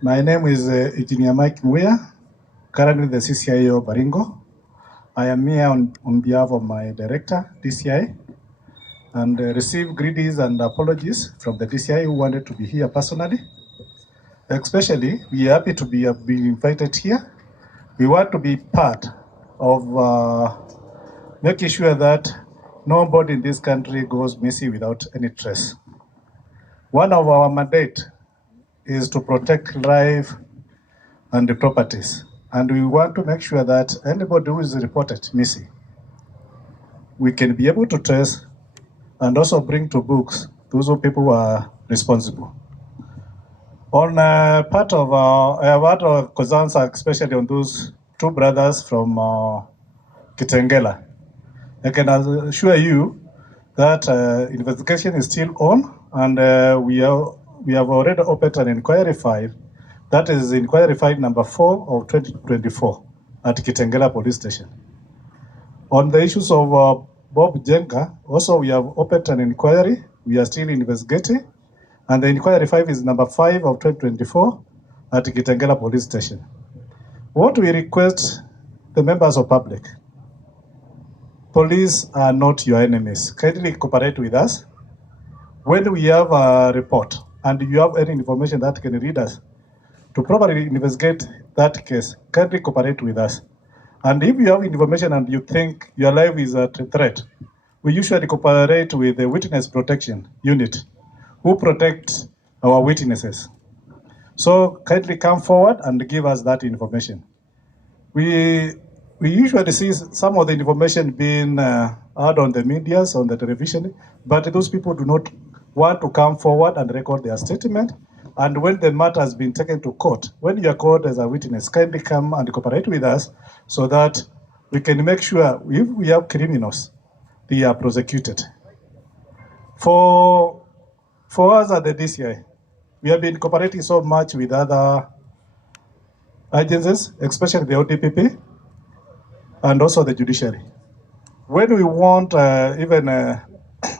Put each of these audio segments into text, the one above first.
My name is Engineer Mike Muya, currently the CCIO Baringo. I am here on behalf of my director, DCI, and receive greetings and apologies from the DCI who wanted to be here personally. Especially, we are happy to be invited here. We want to be part of making sure that nobody in this country goes missing without any trace. One of our mandate is to protect life and the properties. And we want to make sure that anybody who is reported missing, we can be able to trace and also bring to books those people who are responsible. On part of our concerns, especially on those two brothers from Kitengela, I can assure you that investigation is still on, and we have already opened an inquiry file. That is inquiry file number 4 of 2024 at Kitengela Police Station. On the issues of Bob Jenga, also we have opened an inquiry. We are still investigating. And the inquiry 5 is number 5 of 2024 at Kitengela Police Station. What we request the members of public, police are not your enemies. Kindly cooperate with us. When we have a report and you have any information that can read us, to properly investigate that case, kindly cooperate with us. And if you have information and you think your life is at threat, we usually cooperate with the Witness Protection Unit, who protect our witnesses. So kindly come forward and give us that information. We usually see some of the information being out on the medias, on the television, but those people do not want to come forward and record their statement. And when the matter has been taken to court, when you are called as a witness, kindly come and cooperate with us so that we can make sure if we have criminals, they are prosecuted. For us at the DCI, we have been cooperating so much with other agencies, especially the ODPP and also the judiciary. When we want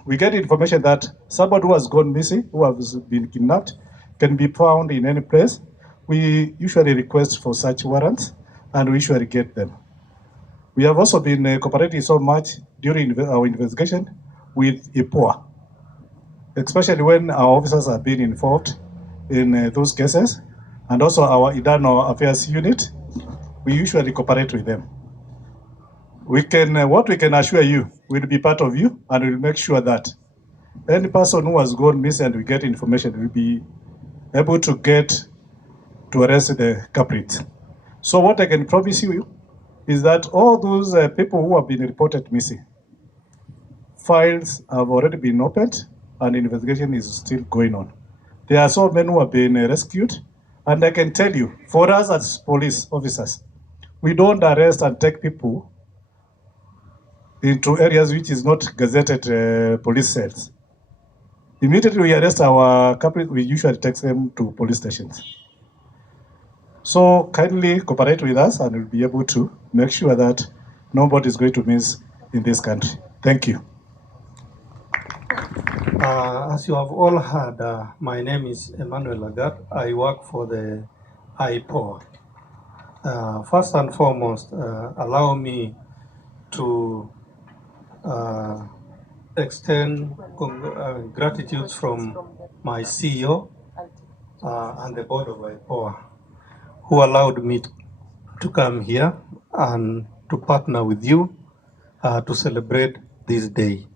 we get information that somebody who has gone missing, who has been kidnapped, can be found in any place, we usually request for such warrants and we usually get them. We have also been cooperating so much during our investigation with IPOA, especially when our officers have been involved in those cases, and also our internal affairs unit, we usually cooperate with them. What we can assure you, will be part of you, and we'll make sure that any person who has gone missing and we get information will be able to arrest the culprit. So what I can promise you is that all those people who have been reported missing, files have already been opened and investigation is still going on. There are so many who have been rescued, and I can tell you, for us as police officers, we don't arrest and take people into areas which is not gazetted police cells. Immediately we arrest our culprit, we usually take them to police stations. So kindly cooperate with us and we'll be able to make sure that nobody is going to miss in this country. Thank you. As you have all heard, my name is Emmanuel Lagat. I work for the IPOA. First and foremost, allow me to extend gratitude from my CEO and the board of IPOA, who allowed me to come here and to partner with you to celebrate this day,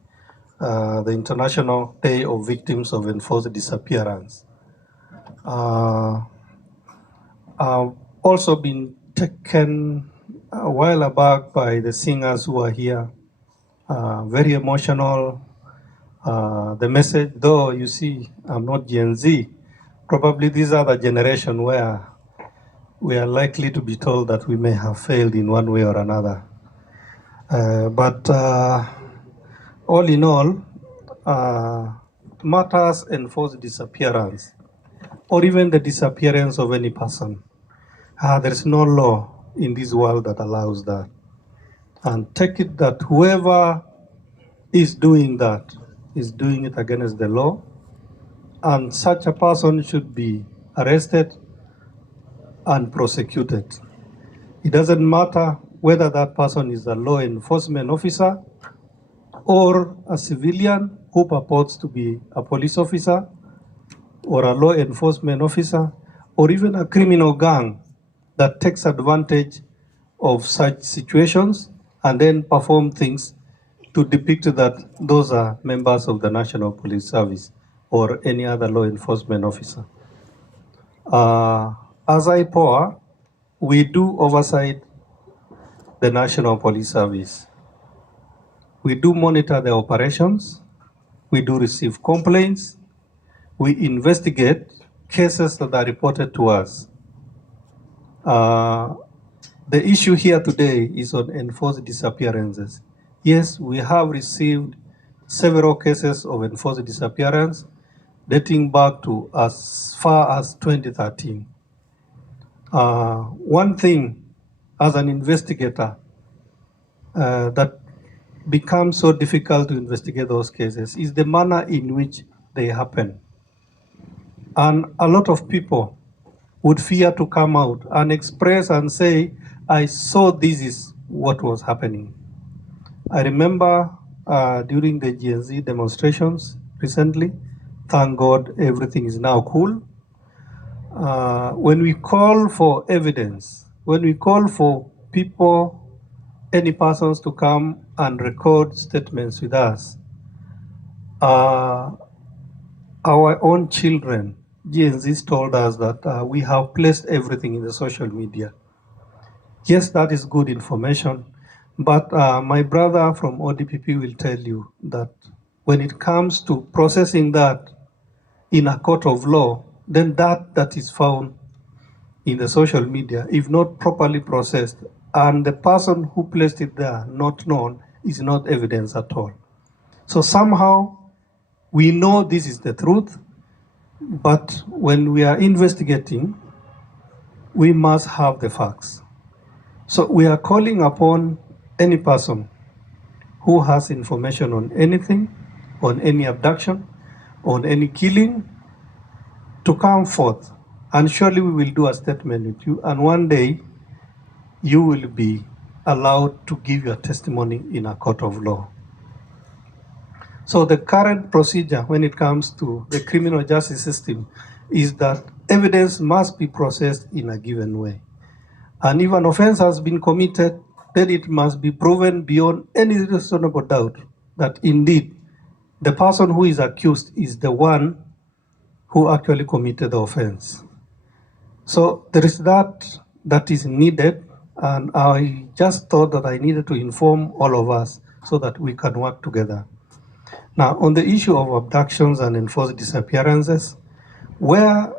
the International Day of Victims of Enforced Disappearance. I've also been taken a while back by the singers who are here. Very emotional. The message, though you see, I'm not Gen Z, probably these are the generation where we are likely to be told that we may have failed in one way or another. But all in all, matters enforced disappearance, or even the disappearance of any person. There is no law in this world that allows that. And take it that whoever is doing that is doing it against the law, and such a person should be arrested and prosecuted. It doesn't matter whether that person is a law enforcement officer or a civilian who purports to be a police officer or a law enforcement officer, or even a criminal gang that takes advantage of such situations and then perform things to depict that those are members of the National Police Service or any other law enforcement officer. As IPOA, we do oversight the National Police Service. We do monitor the operations, we do receive complaints, we investigate cases that are reported to us. The issue here today is on enforced disappearances. Yes, we have received several cases of enforced disappearance dating back to as far as 2013. One thing as an investigator that becomes so difficult to investigate those cases is the manner in which they happen. And a lot of people would fear to come out and express and say, I saw this is what was happening. I remember during the Gen Z demonstrations recently, thank God everything is now cool. When we call for evidence, when we call for people, any persons to come and record statements with us, our own children, Gen Z told us that we have placed everything in the social media. Yes, that is good information, but my brother from ODPP will tell you that when it comes to processing that in a court of law, then that is found in the social media, if not properly processed, and the person who placed it there not known, is not evidence at all. So somehow we know this is the truth, but when we are investigating, we must have the facts. So we are calling upon any person who has information on anything, on any abduction, on any killing, to come forth. And surely we will do a statement with you. And one day you will be allowed to give your testimony in a court of law. So the current procedure when it comes to the criminal justice system is that evidence must be processed in a given way. And if an offense has been committed, then it must be proven beyond any reasonable doubt that indeed the person who is accused is the one who actually committed the offense. So there is that is needed, and I just thought that I needed to inform all of us so that we can work together. Now, on the issue of abductions and enforced disappearances, where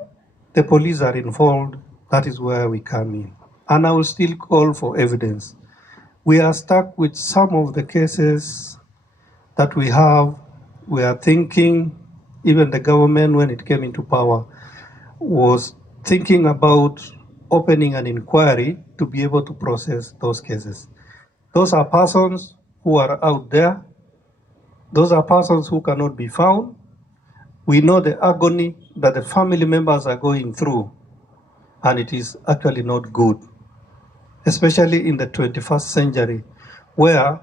the police are involved, that is where we come in. And I will still call for evidence. We are stuck with some of the cases that we have. We are thinking, even the government, when it came into power, was thinking about opening an inquiry to be able to process those cases. Those are persons who are out there. Those are persons who cannot be found. We know the agony that the family members are going through, and it is actually not good, especially in the 21st century, where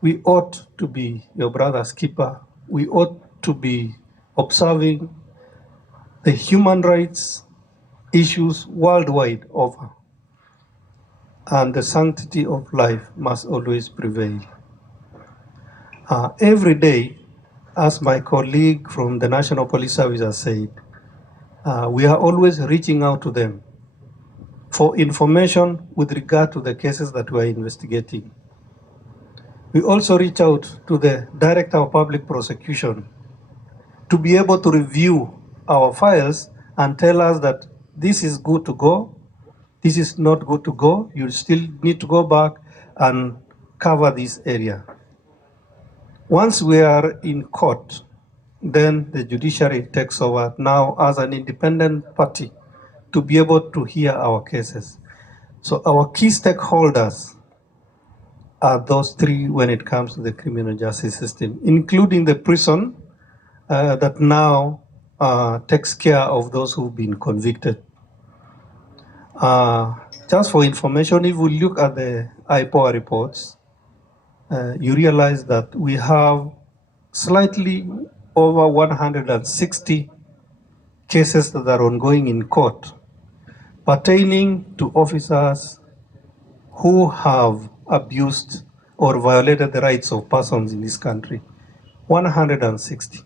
we ought to be your brother's keeper. We ought to be observing the human rights issues worldwide over, and the sanctity of life must always prevail. Every day, as my colleague from the National Police Service has said, we are always reaching out to them for information with regard to the cases that we are investigating. We also reach out to the Director of Public Prosecution to be able to review our files and tell us that this is good to go, this is not good to go, you still need to go back and cover this area. Once we are in court, then the judiciary takes over now as an independent party to be able to hear our cases. So our key stakeholders are those three when it comes to the criminal justice system, including the prison that now takes care of those who've been convicted. Just for information, if we look at the IPOA reports, you realize that we have slightly over 160 cases that are ongoing in court pertaining to officers who have abused or violated the rights of persons in this country. 160.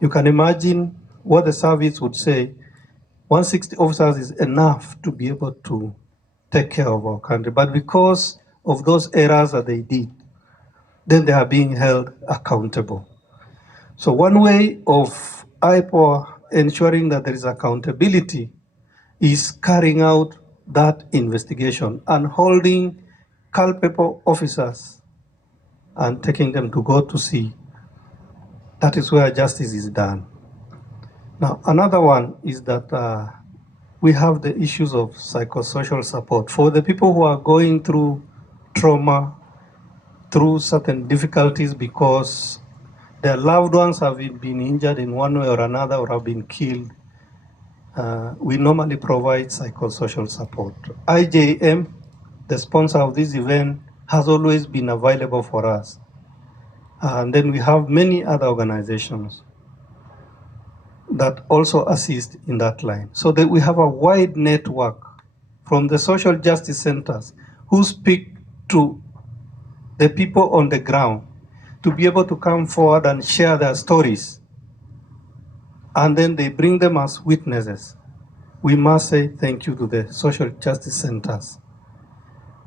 You can imagine what the service would say. 160 officers is enough to be able to take care of our country. But because of those errors that they did, then they are being held accountable. So one way of IPOA ensuring that there is accountability is carrying out that investigation and holding culpable officers and taking them to go to sea. That is where justice is done. Now, another one is that we have the issues of psychosocial support for the people who are going through trauma, through certain difficulties because their loved ones have been injured in one way or another or have been killed. We normally provide psychosocial support. IJM, the sponsor of this event, has always been available for us. And then we have many other organizations that also assist in that line. So that we have a wide network from the social justice centers who speak to the people on the ground to be able to come forward and share their stories. And then they bring them as witnesses. We must say thank you to the social justice centers.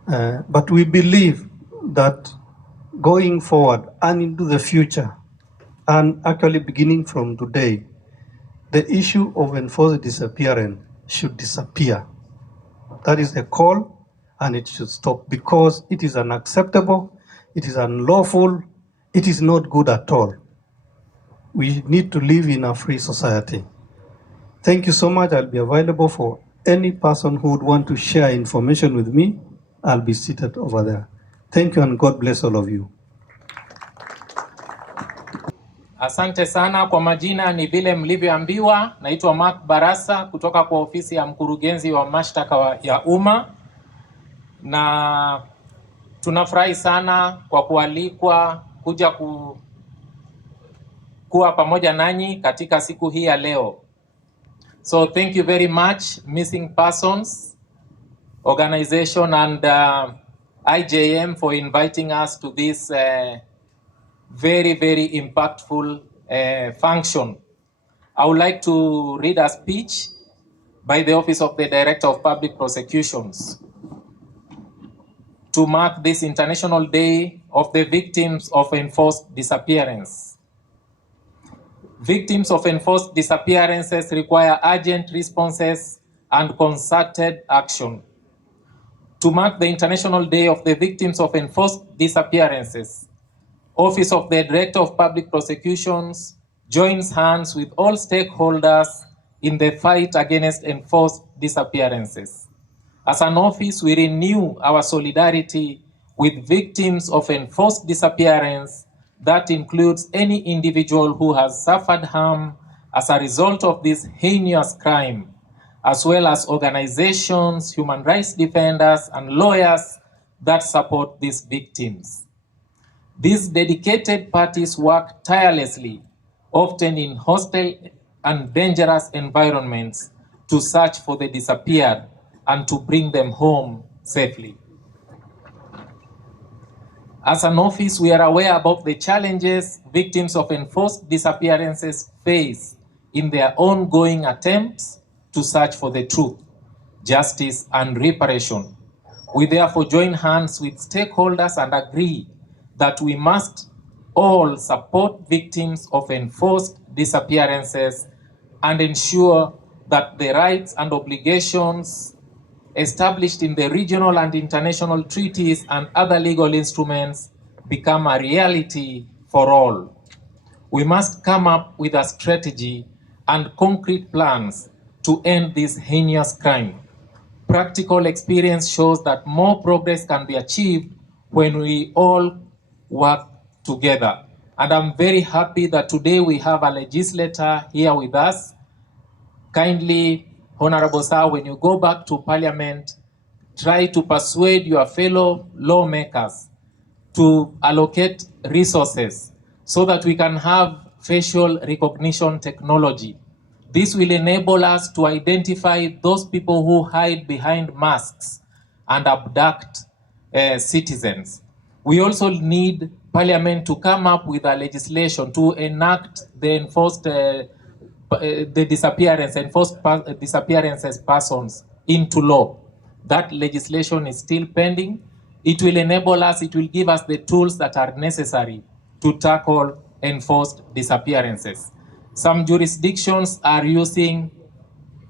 But we believe that going forward and into the future, and actually beginning from today, the issue of enforced disappearance should disappear. That is the call, and it should stop because it is unacceptable, it is unlawful, it is not good at all. We need to live in a free society. Thank you so much. I'll be available for any person who would want to share information with me. I'll be seated over there. Thank you and God bless all of you. Asante sana. Kwa majina ni vile mlivyoambiwa, naitwa Mark Barasa kutoka kwa ofisi ya mkurugenzi wa mashtaka ya umma, na tunafurahi sana kwa kualikwa kuja kuwa pamoja nanyi katika siku hii ya leo. So thank you very much, Missing Persons Organization and IJM for inviting us to this very, very impactful function. I would like to read a speech by the Office of the Director of Public Prosecutions to mark this International Day of the Victims of Enforced Disappearance. Victims of enforced disappearances require urgent responses and concerted action. To mark the International Day of the Victims of Enforced Disappearances, Office of the Director of Public Prosecutions joins hands with all stakeholders in the fight against enforced disappearances. As an office, we renew our solidarity with victims of enforced disappearance. That includes any individual who has suffered harm as a result of this heinous crime, as well as organizations, human rights defenders, and lawyers that support these victims. These dedicated parties work tirelessly, often in hostile and dangerous environments, to search for the disappeared and to bring them home safely. As an office, we are aware about the challenges victims of enforced disappearances face in their ongoing attempts to search for the truth, justice, and reparation. We therefore join hands with stakeholders and agree that we must all support victims of enforced disappearances and ensure that the rights and obligations established in the regional and international treaties and other legal instruments become a reality for all. We must come up with a strategy and concrete plans to end this heinous crime. Practical experience shows that more progress can be achieved when we all work together. And I'm very happy that today we have a legislator here with us. Kindly Honorable Sir, when you go back to Parliament, try to persuade your fellow lawmakers to allocate resources so that we can have facial recognition technology. This will enable us to identify those people who hide behind masks and abduct citizens. We also need Parliament to come up with a legislation to enact the enforced disappearances persons into law. That legislation is still pending. It will enable us, it will give us the tools that are necessary to tackle enforced disappearances. Some jurisdictions are using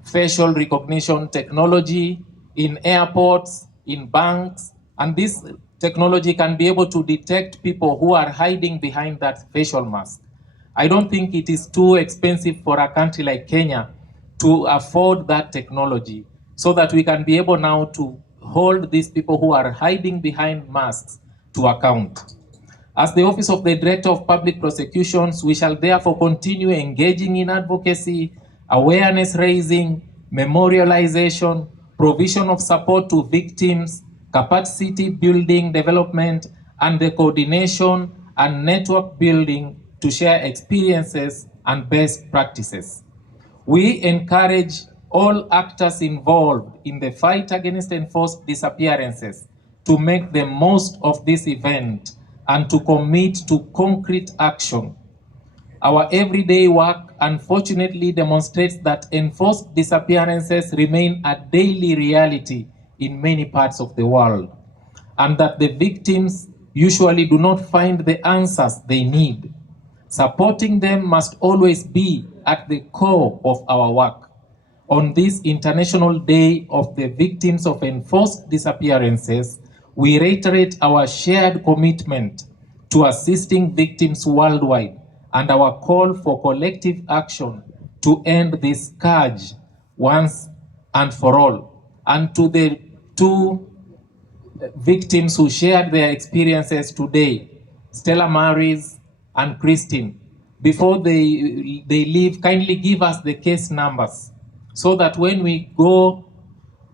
facial recognition technology in airports, in banks, and this technology can be able to detect people who are hiding behind that facial mask. I don't think it is too expensive for a country like Kenya to afford that technology so that we can be able now to hold these people who are hiding behind masks to account. As the Office of the Director of Public Prosecutions, we shall therefore continue engaging in advocacy, awareness raising, memorialization, provision of support to victims, capacity building development, and the coordination and network building to share experiences and best practices. We encourage all actors involved in the fight against enforced disappearances to make the most of this event and to commit to concrete action. Our everyday work unfortunately demonstrates that enforced disappearances remain a daily reality in many parts of the world, and that the victims usually do not find the answers they need. Supporting them must always be at the core of our work. On this International Day of the Victims of Enforced Disappearances, we reiterate our shared commitment to assisting victims worldwide and our call for collective action to end this scourge once and for all. And to the two victims who shared their experiences today, Stella Maris and Christine, before they leave, kindly give us the case numbers so that when we go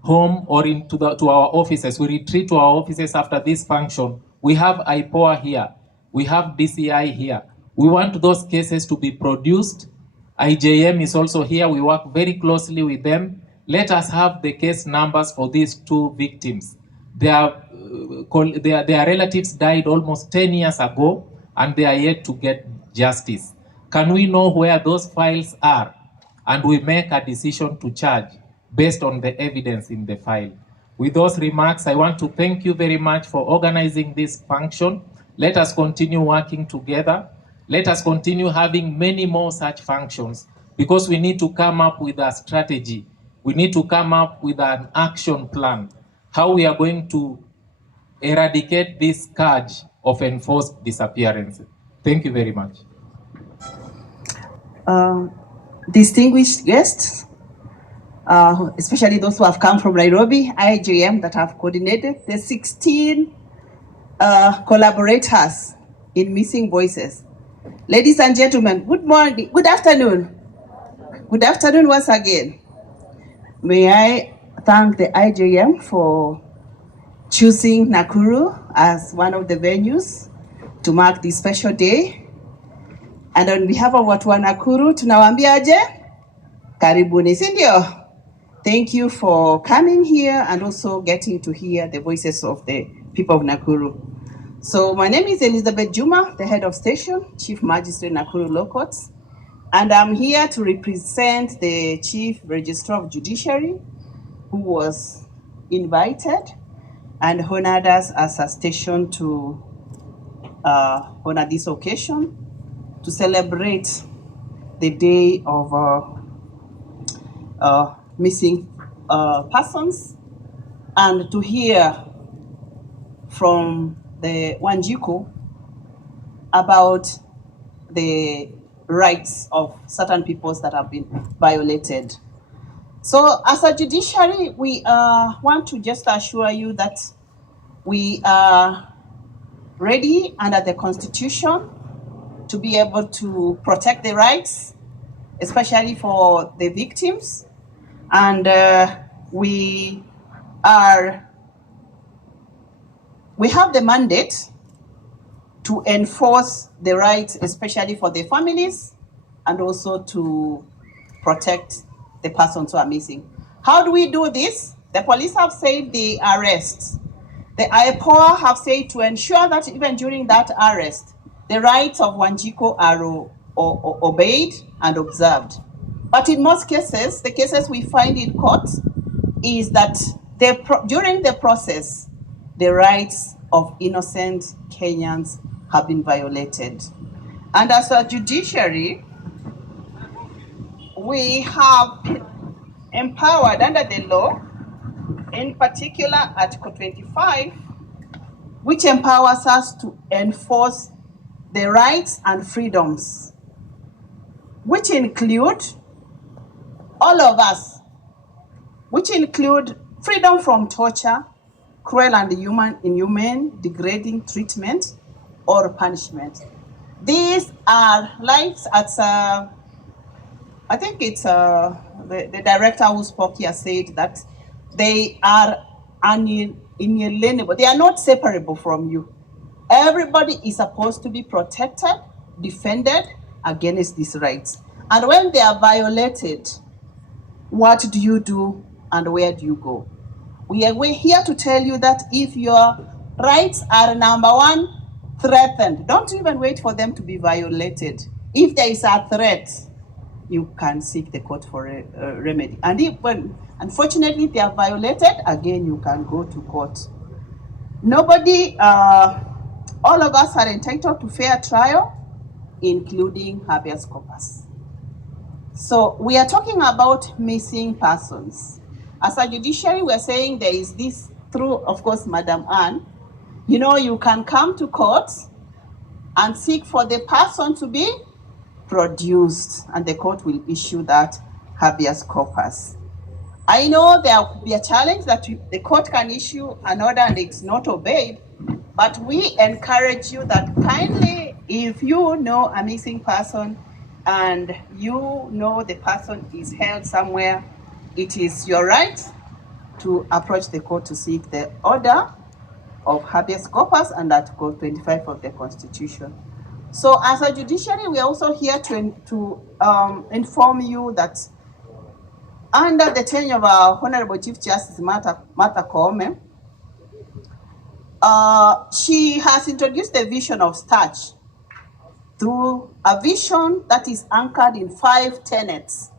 home or to our offices, we retreat to our offices after this function, we have IPOA here, we have DCI here. We want those cases to be produced. IJM is also here. We work very closely with them. Let us have the case numbers for these two victims. Their relatives died almost 10 years ago, and they are yet to get justice. Can we know where those files are? And we make a decision to charge based on the evidence in the file. With those remarks, I want to thank you very much for organizing this function. Let us continue working together. Let us continue having many more such functions, because we need to come up with a strategy. We need to come up with an action plan, how we are going to eradicate this scourge of enforced disappearance. Thank you very much. Distinguished guests, especially those who have come from Nairobi, IJM that have coordinated the 16 collaborators in Missing Voices. Ladies and gentlemen, good morning, good afternoon. Good afternoon once again. May I thank the IJM for choosing Nakuru as one of the venues to mark this special day. And on behalf of watu wa Nakuru, tunawaambiaje? Karibuni, si ndio? Thank you for coming here and also getting to hear the voices of the people of Nakuru. So my name is Elizabeth Juma, the head of station, Chief Magistrate Nakuru Law Courts, and I'm here to represent the Chief Registrar of Judiciary, who was invited and honored us as a station to honor this occasion, to celebrate the day of missing persons, and to hear from the Wanjiku about the rights of certain peoples that have been violated. So as a judiciary, we want to just assure you that we are ready under the Constitution to be able to protect the rights, especially for the victims. And we have the mandate to enforce the rights, especially for the families, and also to protect the persons who are missing. How do we do this? The police have said the arrests. The IPOA have said to ensure that even during that arrest, the rights of Wanjiko are obeyed and observed. But in most cases, the cases we find in court is that during the process, the rights of innocent Kenyans have been violated. And as a judiciary, we have been empowered under the law, in particular Article 25, which empowers us to enforce the rights and freedoms, which include all of us, which include freedom from torture, cruel and inhumane, degrading treatment, or punishment. These are rights at, I think it's the director who spoke here said that they are inalienable. They are not separable from you. Everybody is supposed to be protected, defended against these rights. And when they are violated, what do you do and where do you go? We're here to tell you that if your rights are, number one, threatened, don't even wait for them to be violated. If there is a threat, you can seek the court for a remedy. And if, when unfortunately they are violated, again, you can go to court. Nobody, all of us are entitled to fair trial, including habeas corpus. So we are talking about missing persons. As a judiciary, we're saying there is this through, of course, Madam Anne, you know, you can come to court and seek for the person to be produced, and the court will issue that habeas corpus. I know there will be a challenge that the court can issue an order and it's not obeyed, but we encourage you that kindly, if you know a missing person and you know the person is held somewhere, it is your right to approach the court to seek the order of habeas corpus and Article 25 of the Constitution. So as a judiciary, we are also here to inform you that under the tenure of our Honorable Chief Justice Martha Koome, she has introduced the vision of STARCH through a vision that is anchored in 5 tenets.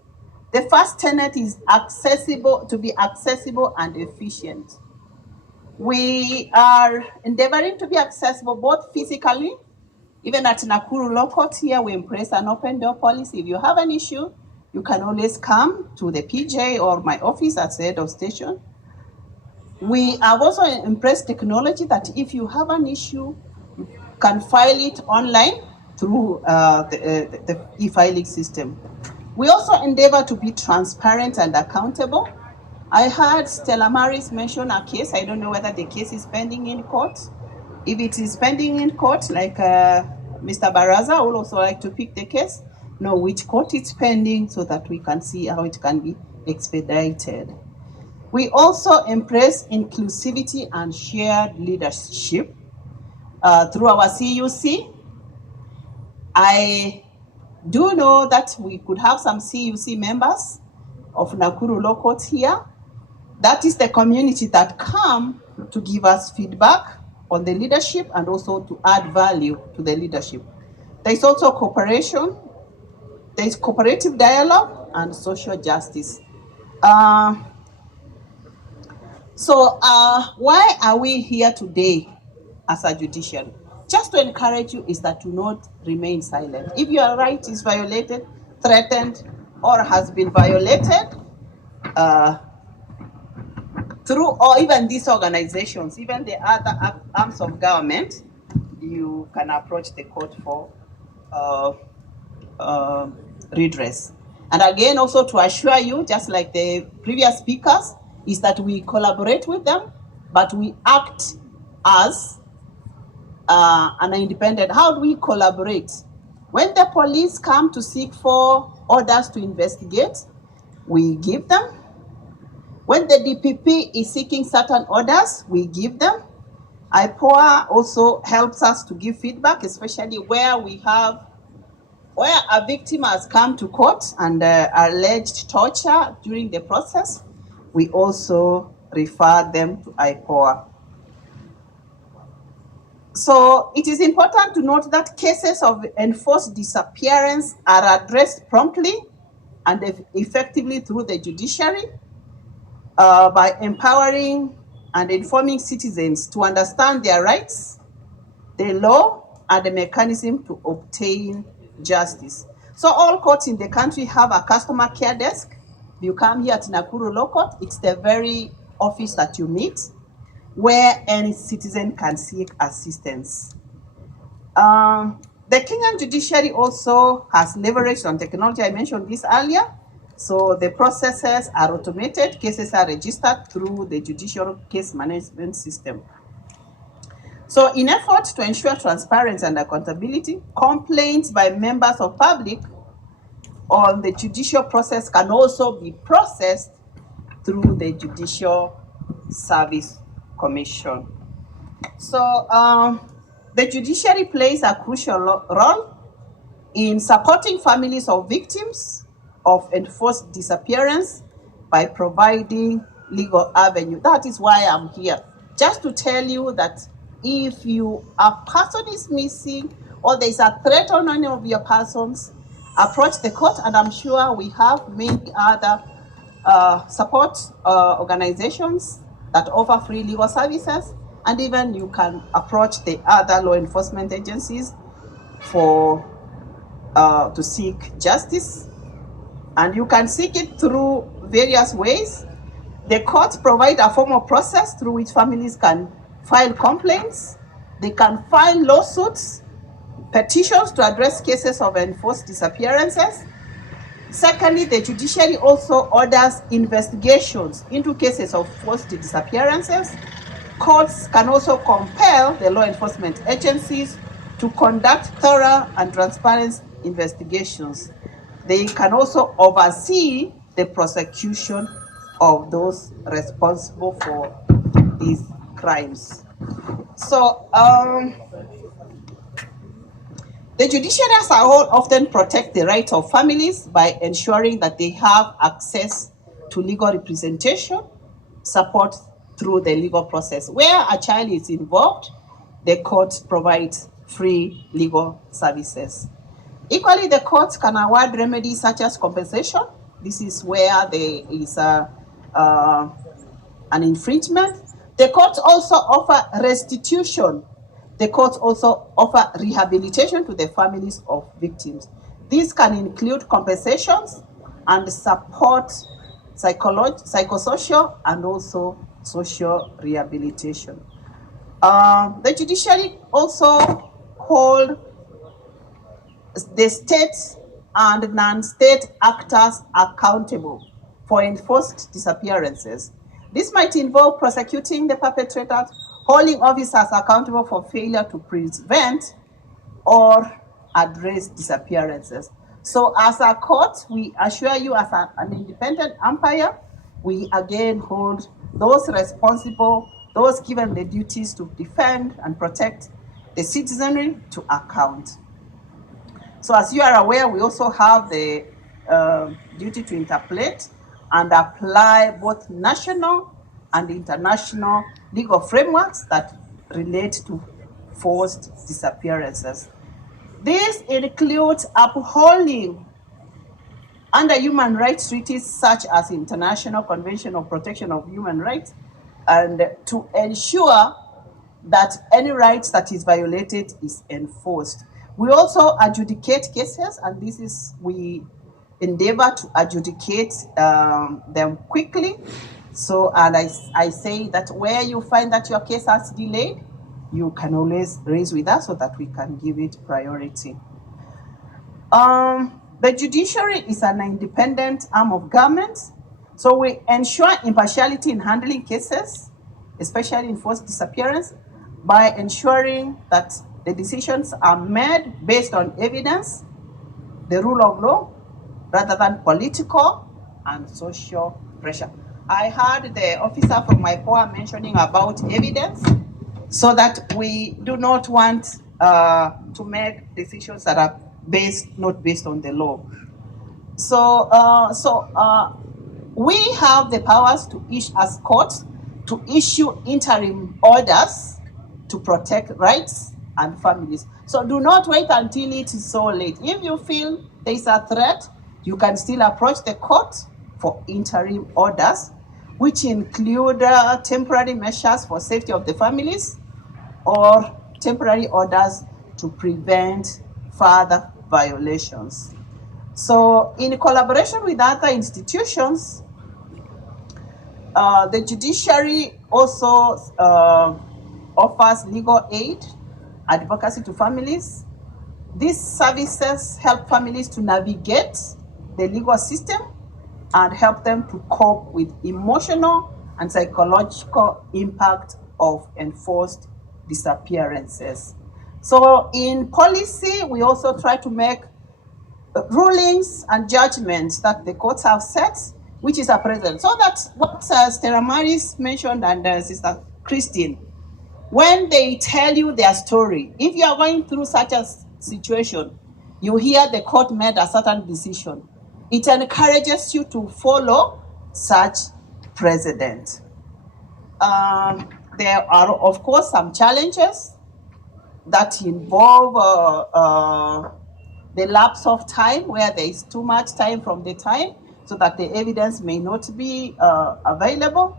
The first tenet is to be accessible and efficient. We are endeavoring to be accessible both physically. Even at Nakuru Law Court here, we embrace an open door policy. If you have an issue, you can always come to the PJ or my office at the head of station. We have also embraced technology that if you have an issue, you can file it online through the e-filing system. We also endeavor to be transparent and accountable. I heard Stella Maris mention a case. I don't know whether the case is pending in court. If it is pending in court, like Mr. Baraza would also like to pick the case, know which court it's pending so that we can see how it can be expedited. We also embrace inclusivity and shared leadership through our CUC. I do know that we could have some CUC members of Nakuru Law Court here. That is the community that come to give us feedback on the leadership and also to add value to the leadership. There is also cooperation, there is cooperative dialogue and social justice. So why are we here today as a judiciary? Just to encourage you is that to not remain silent. If your right is violated, threatened, or has been violated, through or even these organizations, even the other arms of government, you can approach the court for redress. And again, also to assure you, just like the previous speakers, is that we collaborate with them, but we act as an independent. How do we collaborate? When the police come to seek for orders to investigate, we give them When the DPP is seeking certain orders, we give them. IPOA also helps us to give feedback, especially where a victim has come to court and alleged torture during the process. We also refer them to IPOA. So it is important to note that cases of enforced disappearance are addressed promptly and effectively through the judiciary by empowering and informing citizens to understand their rights, the law, and the mechanism to obtain justice. So all courts in the country have a customer care desk. You come here at Nakuru Law Court, it's the very office that you meet where any citizen can seek assistance. The Kenyan judiciary also has leveraged on technology. I mentioned this earlier. So the processes are automated, cases are registered through the judicial case management system. So in effort to ensure transparency and accountability, complaints by members of public on the judicial process can also be processed through the Judicial Service Commission. So the judiciary plays a crucial role in supporting families of victims of enforced disappearance by providing legal avenue. That is why I'm here, just to tell you that if a person is missing or there is a threat on any of your persons, approach the court, and I'm sure we have many other support organizations that offer free legal services, and even you can approach the other law enforcement agencies to seek justice, and you can seek it through various ways. The courts provide a formal process through which families can file complaints, they can file lawsuits, petitions to address cases of enforced disappearances. Secondly, the judiciary also orders investigations into cases of forced disappearances. Courts can also compel the law enforcement agencies to conduct thorough and transparent investigations. They can also oversee the prosecution of those responsible for these crimes. So, the judiciary as a whole often protect the rights of families by ensuring that they have access to legal representation, support through the legal process. Where a child is involved, the court provides free legal services. Equally, the courts can award remedies such as compensation. This is where there is an infringement. The courts also offer restitution. The courts also offer rehabilitation to the families of victims. These can include compensations and support psychosocial and also social rehabilitation. The judiciary also hold the state and non-state actors accountable for enforced disappearances. This might involve prosecuting the perpetrators, holding officers accountable for failure to prevent or address disappearances. So as a court, we assure you as an independent umpire, we again hold those responsible, those given the duties to defend and protect the citizenry to account. So as you are aware, we also have the duty to interpret and apply both national and international legal frameworks that relate to forced disappearances. This includes upholding under human rights treaties such as International Convention on Protection of Human Rights, and to ensure that any rights that is violated is enforced. We also adjudicate cases, and we endeavor to adjudicate them quickly. So, and I say that where you find that your case has delayed, you can always raise with us so that we can give it priority. The judiciary is an independent arm of government, so we ensure impartiality in handling cases, especially in forced disappearance, by ensuring that the decisions are made based on evidence, the rule of law, rather than political and social pressure. I heard the officer from IPOA mentioning about evidence, so that we do not want to make decisions that are not based on the law. So, we have the powers to issue, as courts, to issue interim orders to protect rights and families. So do not wait until it is so late. If you feel there is a threat, you can still approach the court for interim orders, which include temporary measures for safety of the families or temporary orders to prevent further violations. So in collaboration with other institutions, the judiciary also offers legal aid, advocacy to families. These services help families to navigate the legal system and help them to cope with emotional and psychological impact of enforced disappearances. So in policy, we also try to make rulings and judgments that the courts have set, which is a precedent. So that's what Stella Maris mentioned and Sister Christine. When they tell you their story, if you are going through such a situation, you hear the court made a certain decision, it encourages you to follow such precedent. There are, of course, some challenges that involve the lapse of time, where there is too much time from the time, so that the evidence may not be available.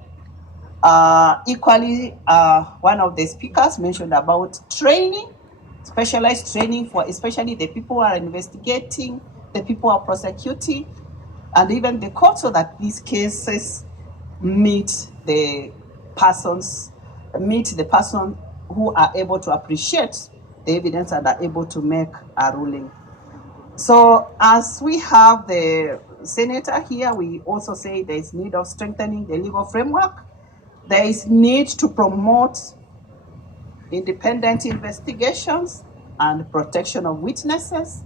Equally, one of the speakers mentioned about training, specialized training for especially the people who are investigating, the people who are prosecuting, and even the court, so that these cases meet the person who are able to appreciate the evidence and are able to make a ruling. So as we have the senator here, we also say there is need of strengthening the legal framework. There is need to promote independent investigations and protection of witnesses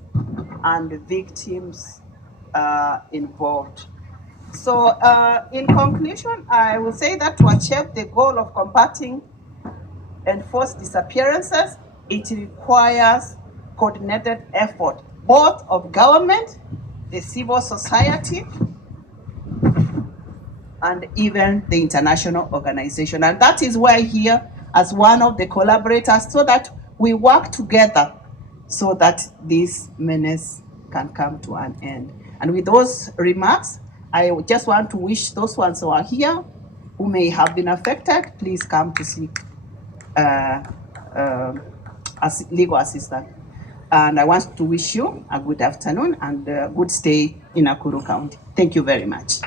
and the victims involved. So in conclusion, I will say that to achieve the goal of combating enforced disappearances, it requires coordinated effort, both of government, the civil society, and even the international organization. And that is why here, as one of the collaborators, so that we work together so that this menace can come to an end. And with those remarks, I just want to wish those ones who are here, who may have been affected, please come to seek legal assistance. And I want to wish you a good afternoon and a good stay in Nakuru County. Thank you very much.